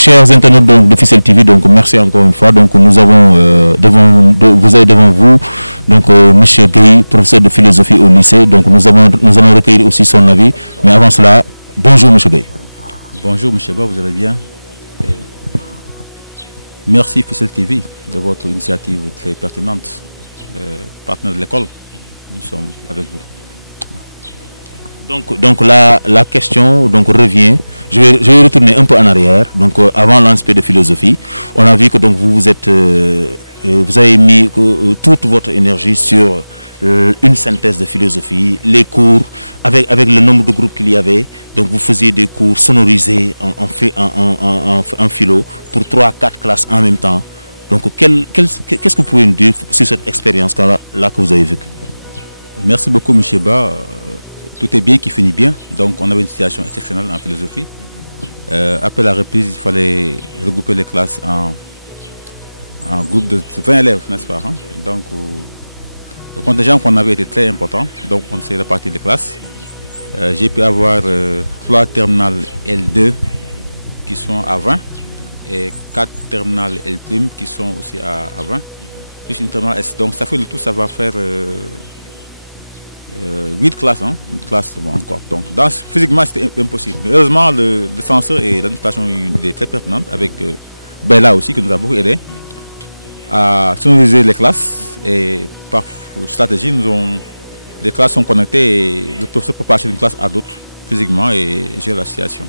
chers internautes de Ficelle TV, donc merci encore une fois. Donc nous avons vous avez devant vous donc Monsieur Gueye, professeur de philosophie au lycée. Donc nous allons recueillir aussi son avis. Mais avant cela, bonjour Monsieur Gueye. Bonjour Monsieur Ba, vous allez bien? Merci Ficelle TV de votre initiative très pertinente. Partenaire de l'école, nous sommes avec vous. Donc la question donc revient. Je vais retourner un peu en arrière. Donc avant l'aspect de philosophie, on a vu que donc vous avez mis toute votre énergie sur une synthèse de philosophie, les cours avec le nombre de groupes qu'il y avait. Donc vous faisiez des cours sonorisés en philo pour 3-4 classes en même temps. Donc qu'est-ce que vous pouvez nous dire sur cette expérience là que vous avez vécue? Merci beaucoup Monsieur Ba. Tout est bien qui finit bien. Donc on avait une situation exceptionnelle en philosophie. Après la reprise, il fallait regrouper les classes en groupe de 20 élèves, n'est-ce pas? Donc le contingent qu'on avait était très important. Donc on s'est réparti les classes. J'ai pu avoir 3 terminales L2 qui sont à 20 et 4 terminales L' qui sont aussi à 20, plus une terminale S. Donc ça fait le tout, ça va faire 8 classes, une classe encore. Donc physiquement c'était impossible. Mais heureusement le censeur et l'administration ont eu une idée très pertinente avec Bella aussi qui nous a beaucoup aidé à sonoriser les classes, et par stratégie les classes sont connectées et le professeur peut passer d'une classe à d'autres physiquement et gérer la situation.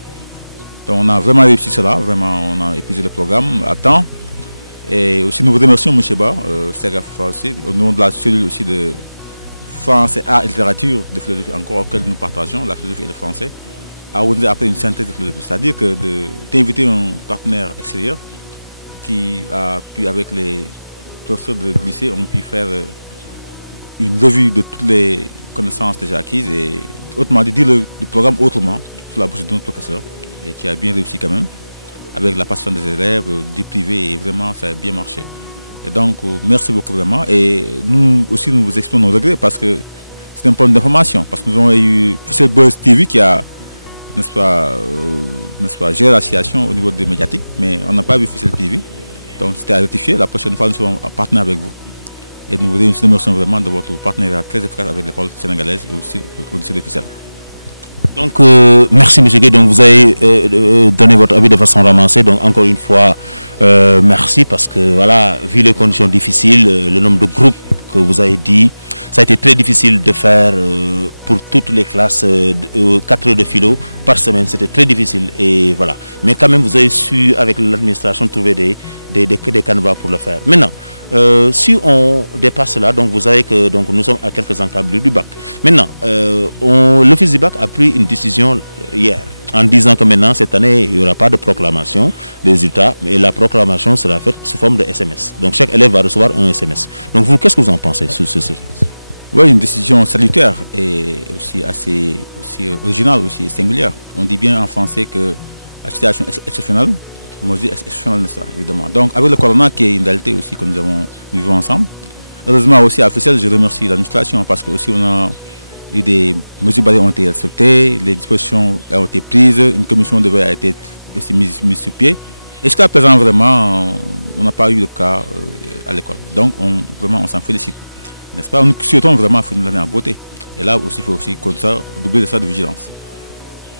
Donc on a vraiment réussi cela, vraiment on a épuisé le programme à temps. Et aussi nous vous remercions M. Ba, Sergaf aussi, au nom de la cellule aussi de français, art et littérature de philosophie encore auquel nous partageons, la philosophie et le français, à organiser après une synthèse de philosophie. C'est-à-dire que d'inviter un partenaire extérieur qui a pu, avec les professeurs de lycée, ont pu faire une revue de toutes les connaissances déjà acquises et autrement dit, dire le programme autrement sous la bouche de notre professeur, et qui a bien réussi quand même, avec la passion des élèves, du privé, et vraiment ça a bien marché. Et donc, merci beaucoup vraiment. Et nous aussi, nous vous exprimons nos regrets parce que c'est un problème d'information. Parce que nous avons eu Ficelle Buzz TV qui a, n'est-ce pas, géré la situation au niveau des médiatiques, mais on n'a pas vu Ficelle TV. Donc, c'était à rectifier. La prochaine fois, nous serons partenaires avec vous. Et nous vous remercions vraiment de votre partenariat très efficace avec l'école sénégalaise et aussi au lycée de Ficelle. Donc merci M. Gueye, donc vous avez donné votre avis de façon ramassée, donc encore une fois merci, parce que voilà, vu les conditions difficiles, le nombre de groupes que vous avez dit, ça a été très difficile de faire pour toutes les classes 4 heures de philo par semaine, c'était très difficile, et voilà. Mais quand même vous avez su avec l'administration trouver des canevas pour le faire. Maintenant, si on dépasse cela, donc vous savez que donc, nous sommes à quelques encablures du bac. Maintenant, l'office du bac a pris une décision hier en disant que maintenant, cette année, il n'y aura pas de proclamation des résultats, mais la proclamation sera faite sous forme de SMS. Donc chaque élève va recevoir un SMS. Donc vous, qu'est-ce que vous en pensez sur ce? Oui, une décision salutaire et aussi assez originale, aussi singulière. On dit bien en français que la situation exceptionnelle, moi je dis exceptionnelle, n'est-ce pas, évidemment. Donc avec le corona qui est une réalité aussi que nous vivons ensemble, heureusement aussi à Ficelle, je remercie l'administration parce que aussi on a eu des mesures barrières ont été respectées, les dispositions ont été prises, une commission devait être aussi mise sur pied. Et jusqu'à présent, vraiment, on n'a pas eu de cas à l'école. Donc vraiment, on s'en félicite. N'est-ce pas? Nous souhaitons vraiment finir l'année en beauté. Et là aussi, il faut aussi doubler ça de vigilance.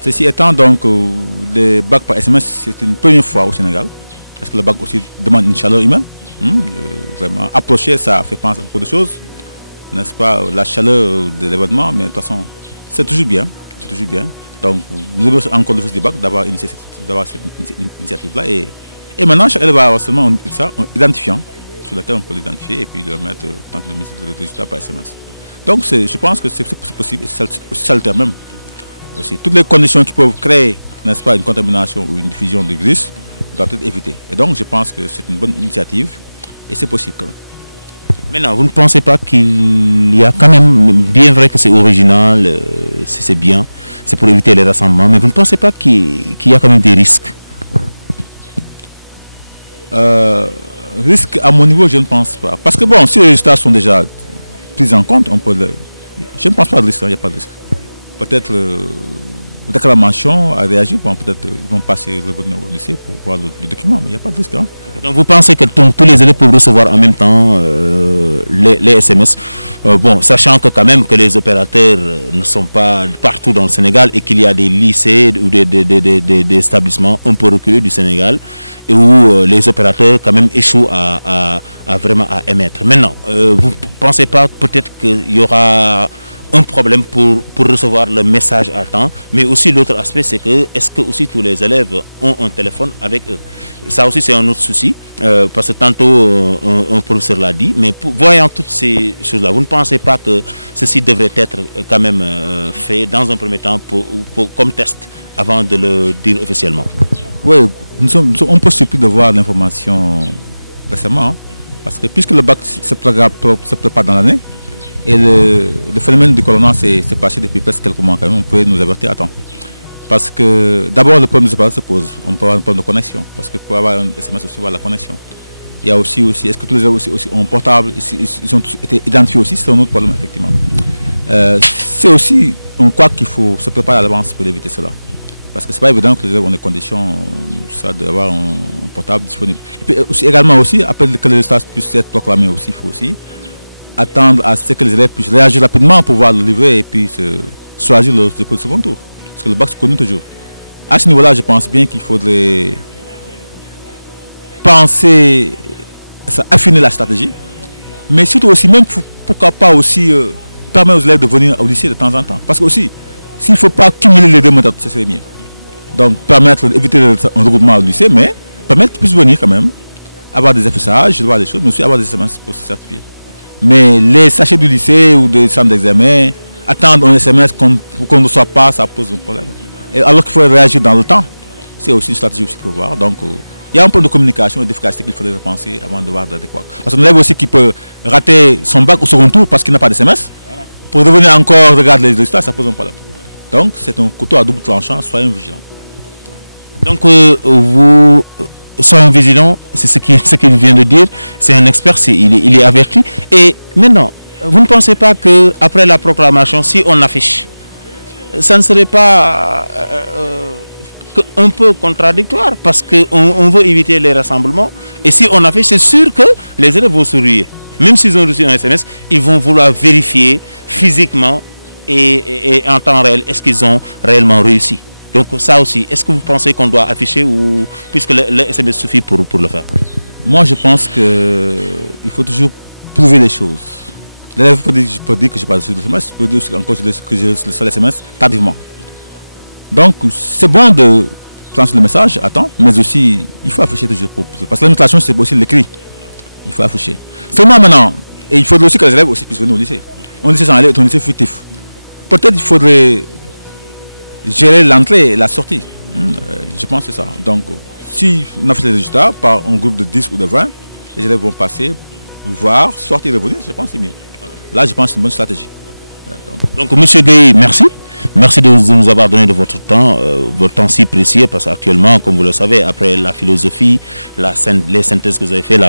Ceci étant, donc, le bac par SMS, c'est une première fois au Sénégal. Parce que le bac aussi demande une chaleur humaine. Vraiment, approcher, ça fait penser à beaucoup de choses. N'est-ce pas? La chaleur de l'événement, mais de toute façon, c'est toujours bien. C'est toujours bien. Donc, nous remercions encore l'office du bac d'avoir cette initiative-là. Et maintenant, chaque élève va avoir seulement un identifiant sur lequel on peut l'identifier et puis le mettre tant que le résultat par SMS. Donc je pense que c'est possible et c'est aussi salutaire même. Aussi, toutes les conditions qui peuvent créer, n'est-ce pas, une contamination ou une diffusion du virus doivent être évitées. Et donc je pense que c'est une bonne initiative et c'est possible quand même. Maintenant, vous ne pensez pas qu'il y a quand même, bien vrai que c'est original, c'est bien, c'est pour éviter les rassemblements, mais vous ne pensez pas qu'il y a quand même des risques? Risque à mon niveau, je ne pense pas. Parce que bon, si les résultats sont déjà pris en compte, on peut je ne pense pas de risque, il n'y a pas de risque. Peut-être réclamation, à réagir. Bon, peut-être ils vont passer, revenir au lycée pour voir le document, mais il n'y a pas de risque. Hein. Donc vous pensez que tous les élèves peuvent recevoir en même temps les SMS, bon, sachant que quand même que les opérateurs ne sont pas partout dans le Sénégal et qu'il y a des lycées ou des établissements un peu reculés du Sénégal et où les opérateurs quand même échouent à vraiment à émettre. Maintenant, vous ne pensez pas peut-être qu'il y aura un problème pour recevoir le message à temps, mais aussi l'autre aspect c'est que est-ce que aussi tous les élèves ont un téléphone avec eux? Ça aussi c'est un autre souci, parce que tantôt un professeur l'a dit, mais voyant toutes ces choses-là, vous ne pensez pas que ceci devrait être quand même fait dans un premier temps comme test avant de le dire officiellement? Oui, on peut surtout de voir l'information récemment, hein, parce que puisque le bac se prépare dans l'année, et le phénomène du corona s'est passé depuis presque quelques mois quand même, on peut nous avertir à temps. Parce que d'abord le problème de séparation se pose, on peut avoir un problème de connexion, parce que pour avoir un SMS aussi, voir la connexion. Il y a aussi est-ce que tous les élèves aussi ont portable, ils ont tous été identifiés aussi, c'est un autre problème effectivement. C'est aussi, on croit qu'il faut se préparer à l'avance pour éviter cela. Parce que ce n'est pas évident que les élèves ont des conditions d'avoir un portable disponible. Et puis aussi, également aussi, après que les résultats puissent être proclamés aussi, il faut aussi attendre à ce que les élèves puissent réagir rapidement pour pouvoir le livrer et puis choisir le second tour. Parce que le bac se connaît toujours. À ce niveau-là, je pense bien qu'il faudrait penser, affiner la stratégie, mais surtout aussi, même pourquoi pas aussi permettre aux élèves de venir au lycée de temps en temps. Parce que aussi, s'il ne faut pas cumuler les deux méthodes, ce serait mieux. Donc éviter un regroupement au lycée, mais permettre qu'ils puissent venir quand même, avoir des affichages, voir des choses, mais aussi avoir des SMS pour se certifier. Mais les sachets du lycée ou des centres d'examen, attendre un SMS qu'on ne reçoit pas, ça pose un problème. Et alors qu'il faut réagir dans le temps, c'est aussi une stratégie qu'il faut voir. Donc il y a un peu de communication et d'efficacité qu'il faudrait repenser avant de voir d'adéquat. Parce qu'on élève aussi qui peut rater son bac au second tour parce qu'il n'a pas de SMS. Pour revenir encore regarder les résultats, ça pose un problème. Donc c'est un couteau à double tranchant, soyons vigilants. Donc vous soyons vigilants, c'est ce qu'il vient de dire, c'est un expert, il est averti. Et maintenant, vous ne pensez pas qu'après la proclamation, si on affiche, ça ne serait pas un peu contradictoire parce qu'on veut éviter les rassemblements. Et si on affiche, c'est sûr que les élèves vont sourire. Même s'ils ont reçu un SMS, ils vont vouloir vérifier physiquement et en temps réel, est-ce qu'ils ont réellement réussi. Donc ça aussi, est-ce que vous pensez qu'on doit afficher ou puisque le SMS suffit pour le faire? Moi je pense qu'il faut toujours prouver les choses. L'élève peut dire que je n'ai pas reçu le SMS, peut dire encore que j'ai reçu le SMS tardivement. Donc c'est bon de transmettre le message à temps, mais aussi il faut afficher toujours pour prouver. Parce que l'administration c'est aussi l'écrit. Il faut afficher. Seulement maintenant, et il faudrait aussi que les élèves aussi puissent venir au lycée. Un lycée sans aller est un lycée fictif. Peut-être il faudrait gérer l'entrée et la sortie. Je pense que c'est ça. Donc, si on affiche les résultats par un groupe de 10 ou de 20, les élèves vont passer, voir, sortir et revenir. Je pense que c'est mieux. Là, je pense que c'est une bonne stratégie. Donc, M. Gueye, merci. Merci de nous avoir donné de votre temps si précieux, parce qu'actuellement, comme vous le savez, après la philosophie, les synthèses que vous avez fait,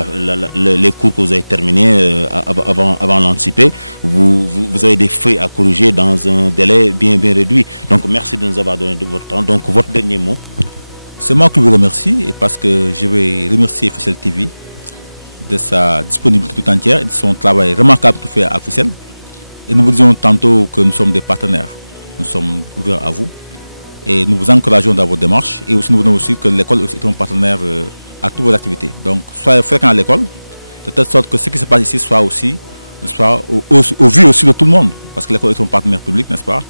les cours que vous avez terminés avant l'anticiper, vous avez des feuilles à corriger dans un délai bien réduit. Donc merci de nous avoir donné de votre temps. Donc votre dernier mot? C'est moi qui vous remercie, et parce que je vais remercier Officiel TV de sa disponibilité tout entière et de son travail remarquable qu'il fait à Officiel. Et nous vous disons tantôt que nous sommes des partenaires. Nous sommes ouverts à vous et nous vous encourageons dans votre démarche. Et aussi nous voulons aussi que l'école est un partenaire à toutes vos activités. Donc soyez fréquents à l'école, de telle sorte que ce qui se passe ici soit aussi au vu aussi de tout le monde. Parce que l'école est un partenaire public, n'est-ce pas?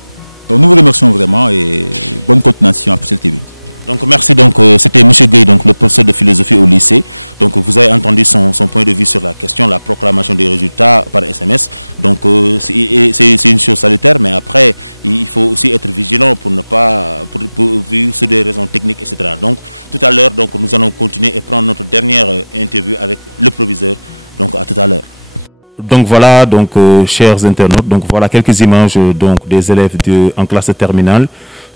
Donc nous vous remercions vraiment et bonne continuation à Officiel TV. Donc merci, donc c'était M. Gueye, donc le professeur de philosophie au lycée. Donc vous avez entendu son point de vue sur la question, la proclamation des résultats par SMS. Donc c'est une chose salutaire, mais après il faut aussi être vigilant pour ne pas, vu sur des raisons techniques, etc. Donc tout à l'heure, donc nous allons continuer et prendre notre dernière interview avec le proviseur. Donc à tout à l'heure. Donc voilà, donc chers internautes, donc voilà quelques images donc des élèves en classe terminale.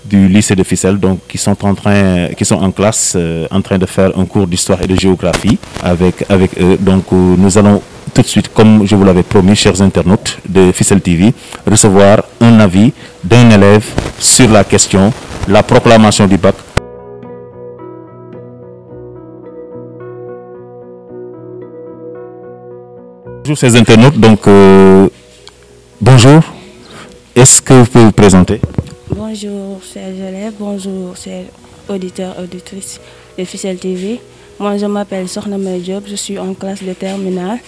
du lycée de Fissel, donc qui sont en classe, en train de faire un cours d'histoire et de géographie avec eux. Donc nous allons tout de suite, comme je vous l'avais promis, chers internautes de Fissel TV, recevoir un avis d'un élève sur la question, la proclamation du bac. Bonjour chers internautes, donc bonjour, est-ce que vous pouvez vous présenter? Bonjour chers élèves, bonjour chers auditeurs, auditrices de Fissel TV. Moi je m'appelle Sokhna May Diop, je suis en classe de terminale.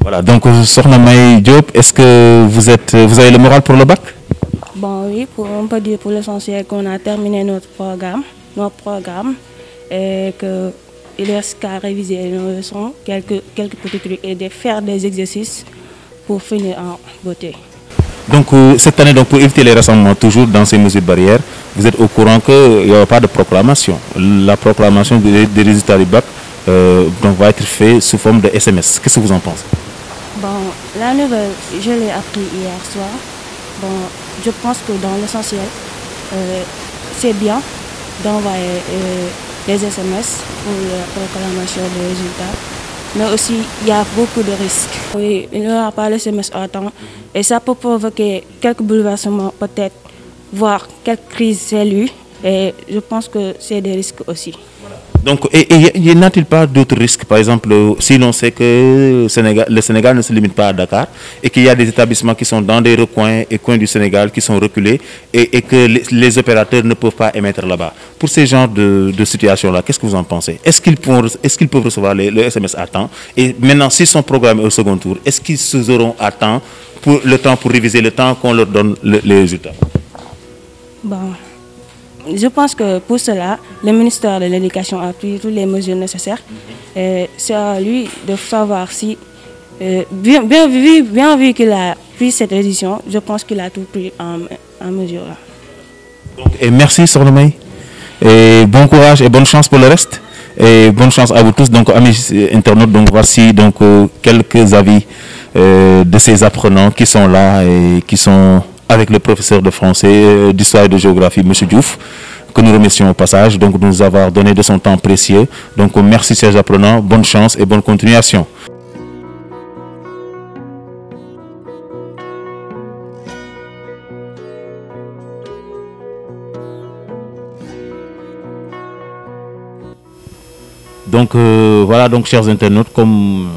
Voilà, donc Sokhna May Diop, est-ce que vous avez le moral pour le bac? Bon oui, on peut dire pour l'essentiel qu'on a terminé notre programme et qu'il reste qu'à réviser nos leçons, quelques petits trucs et de faire des exercices pour finir en beauté. Donc cette année, donc, pour éviter les rassemblements toujours dans ces mesures barrières, vous êtes au courant qu'il n'y aura pas de proclamation. La proclamation des résultats du bac donc, va être faite sous forme de SMS. Qu'est-ce que vous en pensez? Bon, la nouvelle, je l'ai appris hier soir. Bon, je pense que dans l'essentiel, c'est bien d'envoyer les SMS pour la proclamation des résultats. Mais aussi, il y a beaucoup de risques. Oui, il n'y aura pas les SMS à temps et ça peut provoquer quelques bouleversements peut-être, voire quelques crises cellules. Et je pense que c'est des risques aussi. Donc, y n'a-t-il pas d'autres risques? Par exemple, si l'on sait que le Sénégal ne se limite pas à Dakar et qu'il y a des établissements qui sont dans des recoins et coins du Sénégal qui sont reculés et que les opérateurs ne peuvent pas émettre là-bas. Pour ces genres de situations-là, qu'est-ce que vous en pensez? Est-ce qu'ils peuvent recevoir le SMS à temps? Et maintenant, s'ils sont programmés au second tour, est-ce qu'ils auront à temps pour réviser le temps qu'on leur donne les résultats? Bon. Je pense que pour cela, le ministère de l'Éducation a pris toutes les mesures nécessaires. C'est à lui de savoir si, bien vu qu'il a pris cette décision, je pense qu'il a tout pris en mesure. Et merci Sokhna May. Et bon courage et bonne chance pour le reste. Et bonne chance à vous tous. Donc amis internautes, donc voici donc quelques avis de ces apprenants qui sont là et qui sont avec le professeur de français, d'histoire et de géographie, M. Diouf, que nous remercions au passage, donc de nous avoir donné de son temps précieux. Donc merci chers apprenants, bonne chance et bonne continuation. Donc voilà, donc chers internautes, comme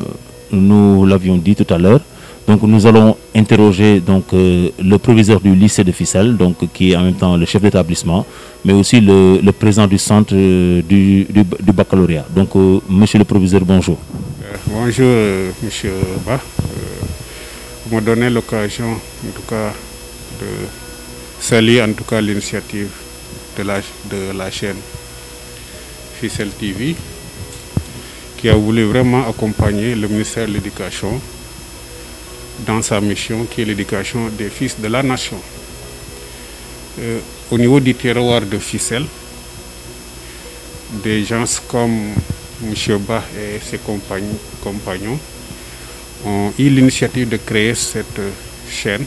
nous l'avions dit tout à l'heure, donc nous allons interroger donc le proviseur du lycée de Fissel, donc qui est en même temps le chef d'établissement, mais aussi le président du centre du baccalauréat. Donc monsieur le proviseur, bonjour. Bonjour monsieur Ba. Vous me donnez l'occasion en tout cas de saluer en tout cas l'initiative de la chaîne Fissel TV qui a voulu vraiment accompagner le ministère de l'Éducation dans sa mission qui est l'éducation des fils de la nation. Au niveau du terroir de Fissel, des gens comme M. Ba et ses compagnons ont eu l'initiative de créer cette chaîne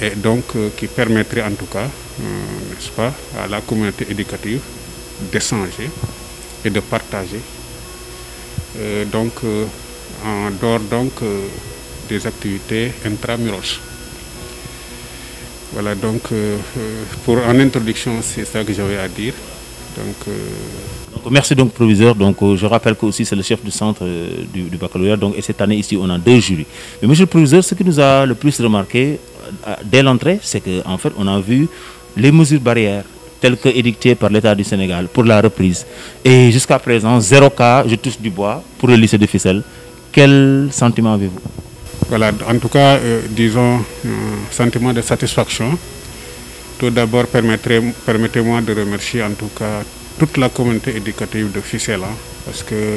et donc qui permettrait en tout cas, n'est-ce pas, à la communauté éducative d'échanger et de partager. En dehors donc des activités intramuros. Voilà, donc pour en introduction, c'est ça que j'avais à dire. Donc, merci donc proviseur. Donc je rappelle que aussi c'est le chef du centre du baccalauréat. Donc et cette année ici on a 2 jurys. Mais monsieur le proviseur, ce qui nous a le plus remarqué dès l'entrée, c'est que en fait on a vu les mesures barrières telles que édictées par l'État du Sénégal pour la reprise. Et jusqu'à présent, 0 cas, je touche du bois, pour le lycée de Fissel. Quel sentiment avez-vous? Voilà, en tout cas, disons, un sentiment de satisfaction. Tout d'abord, permettez-moi de remercier en tout cas toute la communauté éducative de Fissel, parce que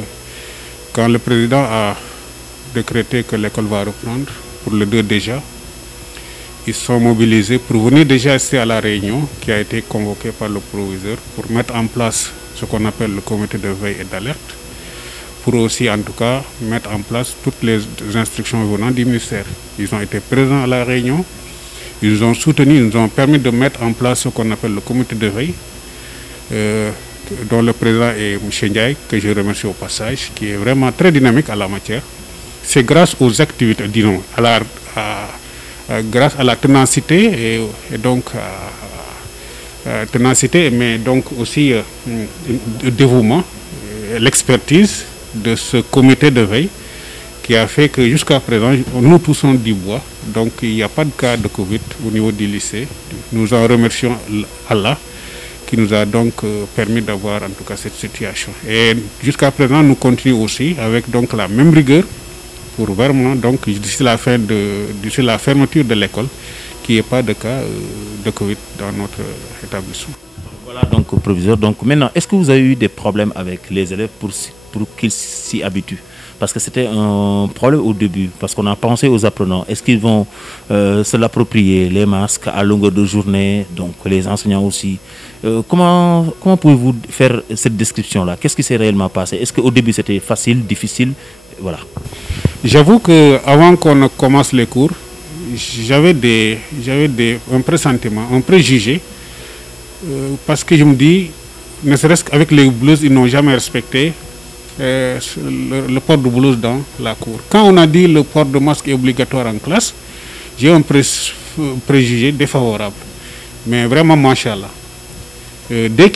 quand le président a décrété que l'école va reprendre, pour le 2 déjà, ils sont mobilisés pour venir déjà assister à la réunion qui a été convoquée par le proviseur pour mettre en place ce qu'on appelle le comité de veille et d'alerte, pour aussi en tout cas mettre en place toutes les instructions venant du ministère. Ils ont été présents à la réunion Ils nous ont soutenus, ils nous ont permis de mettre en place ce qu'on appelle le comité de veille, dont le président est M. Ndiaye, que je remercie au passage, qui est vraiment très dynamique à la matière. C'est grâce aux activités, disons, grâce à la ténacité et donc ténacité, mais donc aussi le dévouement, l'expertise de ce comité de veille qui a fait que jusqu'à présent, nous toussons du bois. Donc il n'y a pas de cas de Covid au niveau du lycée. Nous en remercions Allah qui nous a donc permis d'avoir en tout cas cette situation. Et jusqu'à présent, nous continuons aussi avec donc la même rigueur pour vraiment, donc d'ici la fermeture de l'école, qu'il n'y ait pas de cas de Covid dans notre établissement. Voilà donc proviseur. Donc maintenant, est-ce que vous avez eu des problèmes avec les élèves pour qu'ils s'y habituent? Parce que c'était un problème au début, parce qu'on a pensé aux apprenants. Est-ce qu'ils vont se l'approprier, les masques à longueur de journée, donc les enseignants aussi? Comment pouvez-vous faire cette description-là? Qu'est-ce qui s'est réellement passé? Est-ce qu'au début c'était facile, difficile? Voilà. J'avoue qu'avant qu'on ne commence les cours, j'avais un pressentiment, un préjugé, parce que je me dis, ne serait-ce qu'avec les blouses, ils n'ont jamais respecté le port de blouse dans la cour. Quand on a dit le port de masque est obligatoire en classe, j'ai un préjugé défavorable. Mais vraiment, machallah. Dès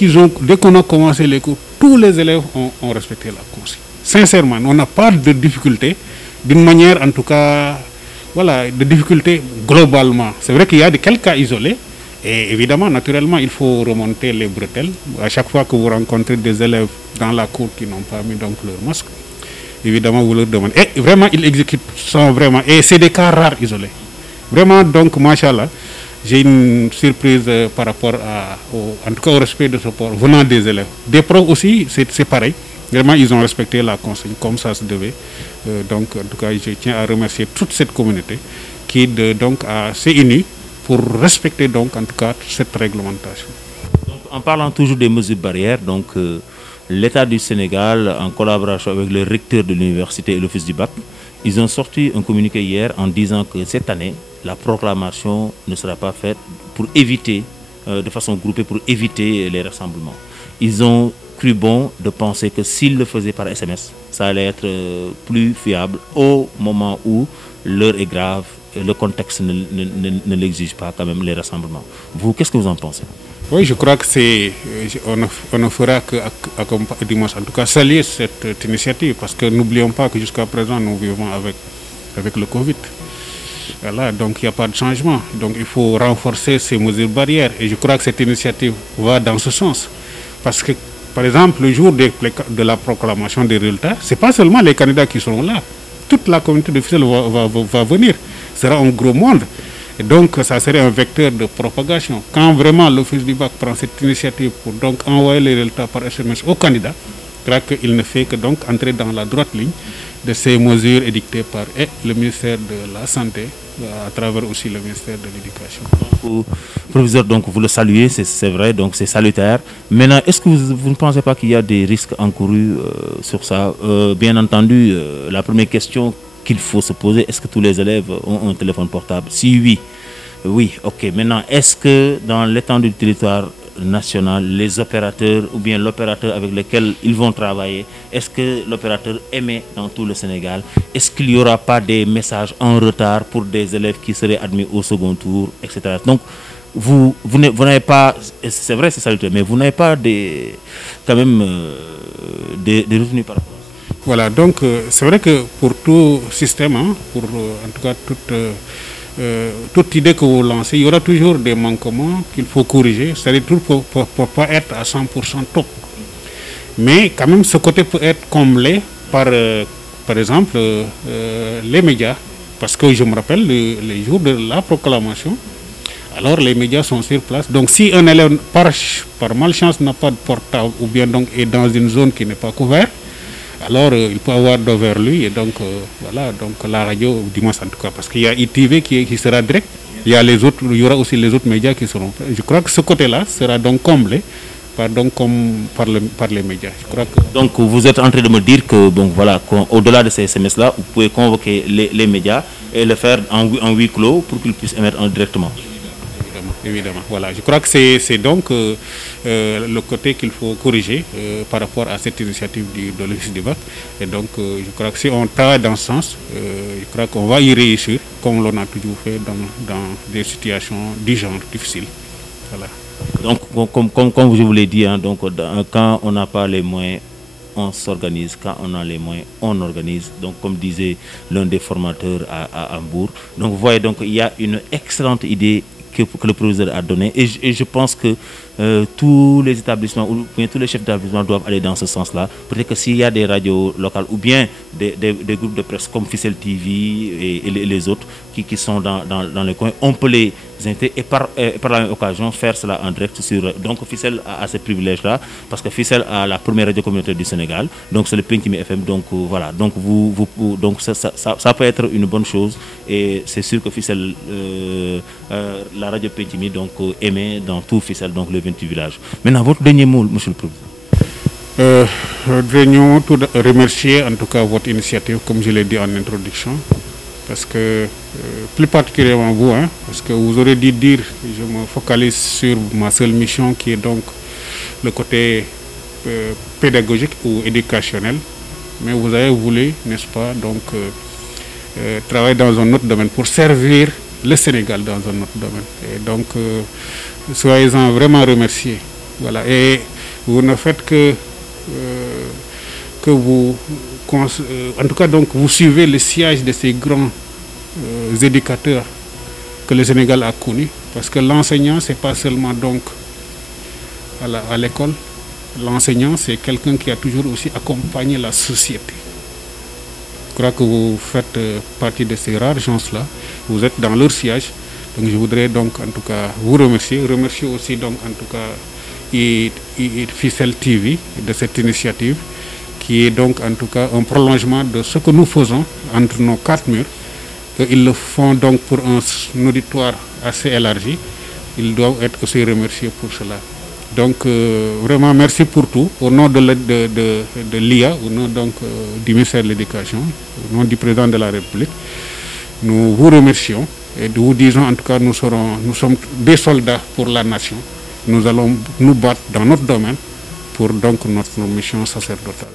qu'on a commencé les cours, tous les élèves ont respecté la consigne. Sincèrement, on n'a pas de difficulté, d'une manière en tout cas, voilà, de difficulté globalement. C'est vrai qu'il y a quelques cas isolés, et évidemment, naturellement, il faut remonter les bretelles. À chaque fois que vous rencontrez des élèves dans la cour qui n'ont pas mis donc leur masque, évidemment, vous leur demandez. Et vraiment, ils exécutent sans vraiment. Et c'est des cas rares isolés. Vraiment, donc, machallah, j'ai une surprise par rapport en tout cas au respect de ce port venant des élèves. Des profs aussi, c'est pareil. Vraiment, ils ont respecté la consigne comme ça se devait. Donc, en tout cas, je tiens à remercier toute cette communauté qui donc s'est unie pour respecter donc en tout cas cette réglementation. Donc, en parlant toujours des mesures barrières, donc l'État du Sénégal, en collaboration avec le recteur de l'université et l'office du bac, ils ont sorti un communiqué hier en disant que cette année, la proclamation ne sera pas faite pour éviter, de façon groupée, pour éviter les rassemblements. Ils ont cru bon de penser que s'ils le faisaient par SMS, ça allait être plus fiable au moment où l'heure est grave, le contexte ne l'exige pas quand même les rassemblements. Vous, qu'est-ce que vous en pensez? Oui, je crois que on ne fera que en tout cas saluer cette initiative, parce que n'oublions pas que jusqu'à présent nous vivons avec le Covid. Voilà, donc il n'y a pas de changement. Donc il faut renforcer ces mesures barrières, et je crois que cette initiative va dans ce sens. Parce que, par exemple, le jour de la proclamation des résultats, ce n'est pas seulement les candidats qui seront là. Toute la communauté officielle va venir. Ce sera un gros monde. Et donc, ça serait un vecteur de propagation. Quand vraiment l'office du bac prend cette initiative pour donc envoyer les résultats par SMS aux candidats, je crois qu'il ne fait que donc entrer dans la droite ligne de ces mesures édictées par le ministère de la Santé, à travers aussi le ministère de l'Éducation. Proviseur, donc vous le saluez, c'est vrai, donc c'est salutaire. Maintenant, est-ce que vous ne pensez pas qu'il y a des risques encourus sur ça? Bien entendu, la première question qu'il faut se poser, est-ce que tous les élèves ont un téléphone portable? Si oui, oui, ok. Maintenant, est-ce que dans l'étendue du territoire national, les opérateurs ou bien l'opérateur avec lequel ils vont travailler, est-ce que l'opérateur émet dans tout le Sénégal? Est-ce qu'il n'y aura pas des messages en retard pour des élèves qui seraient admis au second tour, etc. Donc, vous n'avez pas, c'est vrai, c'est salutaire, mais vous n'avez pas quand même des retenues par rapport à ça. Voilà, donc c'est vrai que pour tout système, pour en tout cas toute idée que vous lancez, il y aura toujours des manquements qu'il faut corriger, c'est-à-dire tout pour ne pas être à 100% top. Mais quand même, ce côté peut être comblé par exemple, les médias. Parce que je me rappelle, les jours de la proclamation, alors les médias sont sur place. Donc si un élève, par malchance, n'a pas de portable ou bien donc est dans une zone qui n'est pas couverte, alors il peut avoir devant lui, et donc voilà, donc la radio, dimanche en tout cas, parce qu'il y a ITV qui sera direct, il y aura aussi les autres médias qui seront prêts. Je crois que ce côté-là sera donc comblé par les médias. Je crois que... Donc vous êtes en train de me dire que bon, voilà, au-delà de ces SMS-là, vous pouvez convoquer les médias et le faire en huis clos pour qu'ils puissent émettre directement. évidemment. Voilà, je crois que c'est donc le côté qu'il faut corriger par rapport à cette initiative de l'Office du bac. Et donc, je crois que si on travaille dans ce sens, je crois qu'on va y réussir, comme l'on a toujours fait dans des situations du genre difficiles. Voilà. Donc, comme je vous l'ai dit, hein, donc, quand on n'a pas les moyens, on s'organise. Quand on a les moyens, on organise. Donc, comme disait l'un des formateurs à Hambourg. Donc, vous voyez, donc, il y a une excellente idée que le proviseur a donnée. Et je pense que tous les établissements ou bien tous les chefs d'établissement doivent aller dans ce sens-là. Peut-être que s'il y a des radios locales ou bien des groupes de presse comme Ficelle TV et les autres qui sont dans les coins, on peut les inviter et par la même occasion faire cela en direct sur. Donc Ficelle a ce privilège-là parce que Ficelle a la première radio communautaire du Sénégal. Donc c'est le Pencimi FM. Donc voilà. Donc donc ça peut être une bonne chose et c'est sûr que Ficelle la radio Pencimi donc émet dans tout Ficelle donc le 28 villages. Maintenant votre dernier mot, monsieur le Président. Voudrions tout remercier en tout cas votre initiative, comme je l'ai dit en introduction, parce que plus particulièrement vous, hein, parce que vous aurez dû dire, je me focalise sur ma seule mission qui est donc le côté pédagogique ou éducationnel, mais vous avez voulu, n'est-ce pas, donc travailler dans un autre domaine pour servir le Sénégal dans un autre domaine. Et donc, soyez-en vraiment remerciés. Voilà. Et vous ne faites que vous, en tout cas, donc, vous suivez le sillage de ces grands éducateurs que le Sénégal a connus. Parce que l'enseignant, c'est pas seulement donc à l'école. L'enseignant, c'est quelqu'un qui a toujours aussi accompagné la société. Je crois que vous faites partie de ces rares gens-là. Vous êtes dans leur sillage. Donc je voudrais donc en tout cas vous remercier. Remercier aussi donc en tout cas Ficelle TV de cette initiative qui est donc en tout cas un prolongement de ce que nous faisons entre nos quatre murs. Ils le font donc pour un auditoire assez élargi. Ils doivent être aussi remerciés pour cela. Donc vraiment merci pour tout. Au nom de l'IA, au nom donc du ministère de l'Éducation, au nom du président de la République, nous vous remercions et nous vous disons en tout cas nous sommes des soldats pour la nation. Nous allons nous battre dans notre domaine pour donc notre mission sacerdotale.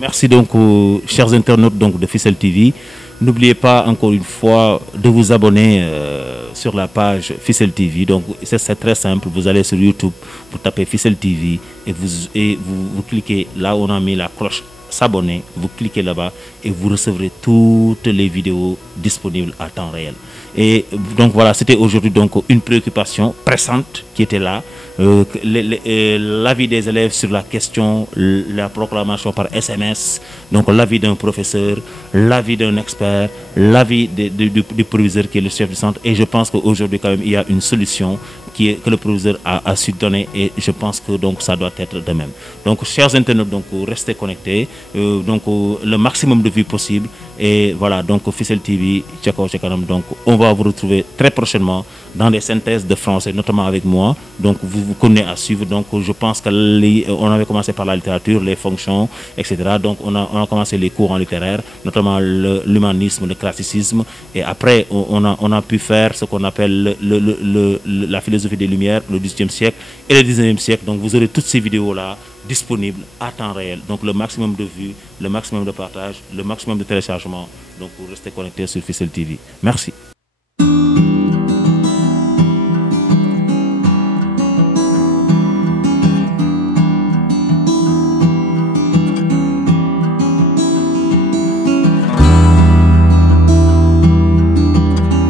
Merci donc aux chers internautes donc de Ficelle TV. N'oubliez pas encore une fois de vous abonner sur la page Ficelle TV. Donc c'est très simple, vous allez sur YouTube, vous tapez Ficelle TV et vous cliquez là où on a mis la cloche s'abonner, vous cliquez là-bas et vous recevrez toutes les vidéos disponibles à temps réel. Et donc voilà, c'était aujourd'hui donc une préoccupation pressante qui était là. L'avis des élèves sur la question, la proclamation par SMS, donc l'avis d'un professeur, l'avis d'un expert, l'avis du proviseur qui est le chef du centre. Et je pense qu'aujourd'hui quand même il y a une solution que le proviseur a su donner et je pense que donc ça doit être de même. Donc chers internautes, donc restez connectés, donc le maximum de vues possible et voilà donc Ficelle TV, donc on va vous retrouver très prochainement dans des synthèses de français, notamment avec moi. Donc vous connaissez à suivre. Donc je pense qu'on avait commencé par la littérature, les fonctions, etc. Donc on a commencé les cours en littéraire, notamment l'humanisme, le classicisme, et après on a pu faire ce qu'on appelle la philosophie des Lumières, le XVIIIe siècle et le XIXe siècle. Donc vous aurez toutes ces vidéos-là disponibles à temps réel. Donc le maximum de vues, le maximum de partage, le maximum de téléchargement. Donc vous restez connectés sur Ficelle TV. Merci.